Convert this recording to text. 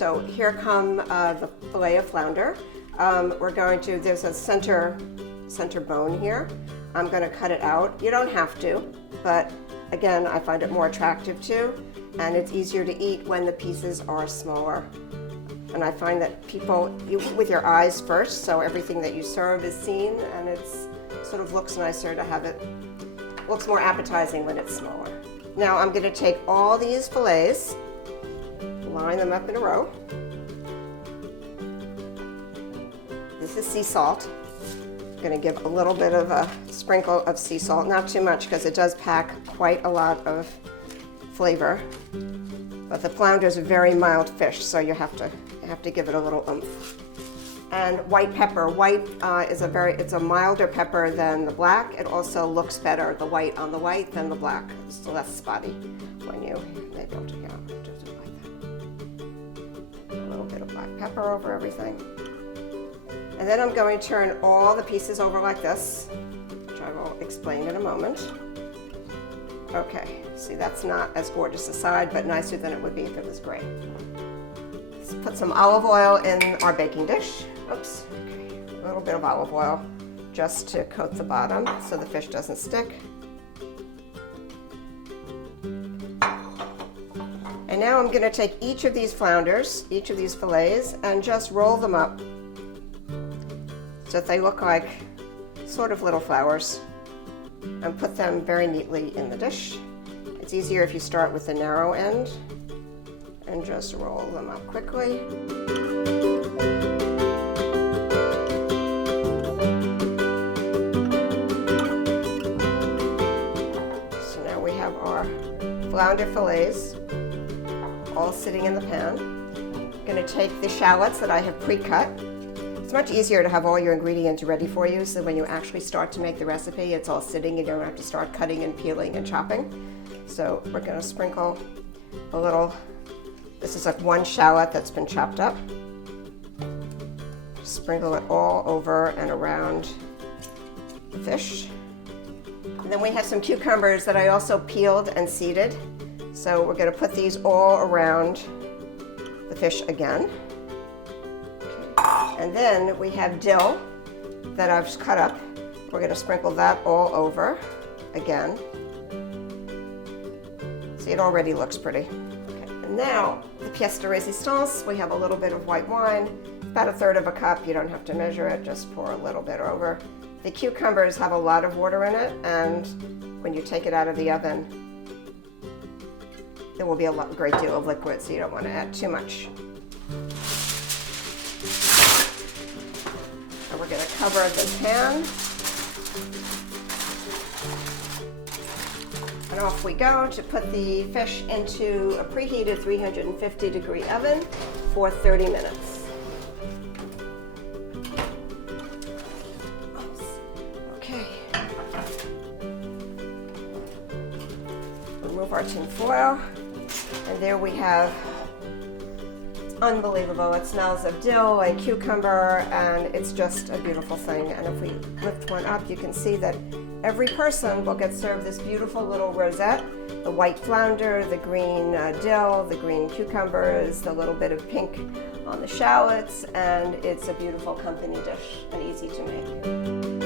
So here come the fillet of flounder. There's a center bone here. I'm going to cut it out. You don't have to, but again, I find it more attractive too, and it's easier to eat when the pieces are smaller. And I find that people eat with your eyes first, so everything that you serve is seen, and it sort of looks nicer to have it, looks more appetizing when it's smaller. Now I'm going to take all these fillets, line them up in a row. This is sea salt. I'm going to give a little bit of a sprinkle of sea salt, not too much because it does pack quite a lot of flavor. But the flounder is a very mild fish, so you have to give it a little oomph. And white pepper. White it's a milder pepper than the black. It also looks better, the white on the white, than the black. It's less spotty when you maybe I'll just do it like that. A little bit of black pepper over everything. And then I'm going to turn all the pieces over like this, which I will explain in a moment. Okay, see, that's not as gorgeous a side, but nicer than it would be if it was gray. Let's put some olive oil in our baking dish. Oops, okay. A little bit of olive oil just to coat the bottom so the fish doesn't stick. And now I'm going to take each of these flounders, each of these fillets, and just roll them up so that they look like sort of little flowers, and put them very neatly in the dish. It's easier if you start with the narrow end and just roll them up quickly. So now we have our flounder fillets all sitting in the pan. I'm going to take the shallots that I have pre-cut. It's much easier to have all your ingredients ready for you, so when you actually start to make the recipe, it's all sitting. You don't have to start cutting and peeling and chopping. So we're going to sprinkle a little, this is like one shallot that's been chopped up. Sprinkle it all over and around the fish. And then we have some cucumbers that I also peeled and seeded. So we're going to put these all around the fish again. And then we have dill that I've cut up. We're going to sprinkle that all over again. See, it already looks pretty. Okay. And now, the pièce de résistance, we have a little bit of white wine, about 1/3 of a cup. You don't have to measure it, just pour a little bit over. The cucumbers have a lot of water in it, and when you take it out of the oven, there will be a great deal of liquid, so you don't want to add too much. We're going to cover the pan, and off we go to put the fish into a preheated 350-degree oven for 30 minutes. Okay. Remove our tin foil, and there we have, unbelievable. It smells of dill and cucumber, and it's just a beautiful thing. And if we lift one up, you can see that every person will get served this beautiful little rosette, the white flounder, the green dill, the green cucumbers, the little bit of pink on the shallots, and it's a beautiful company dish and easy to make.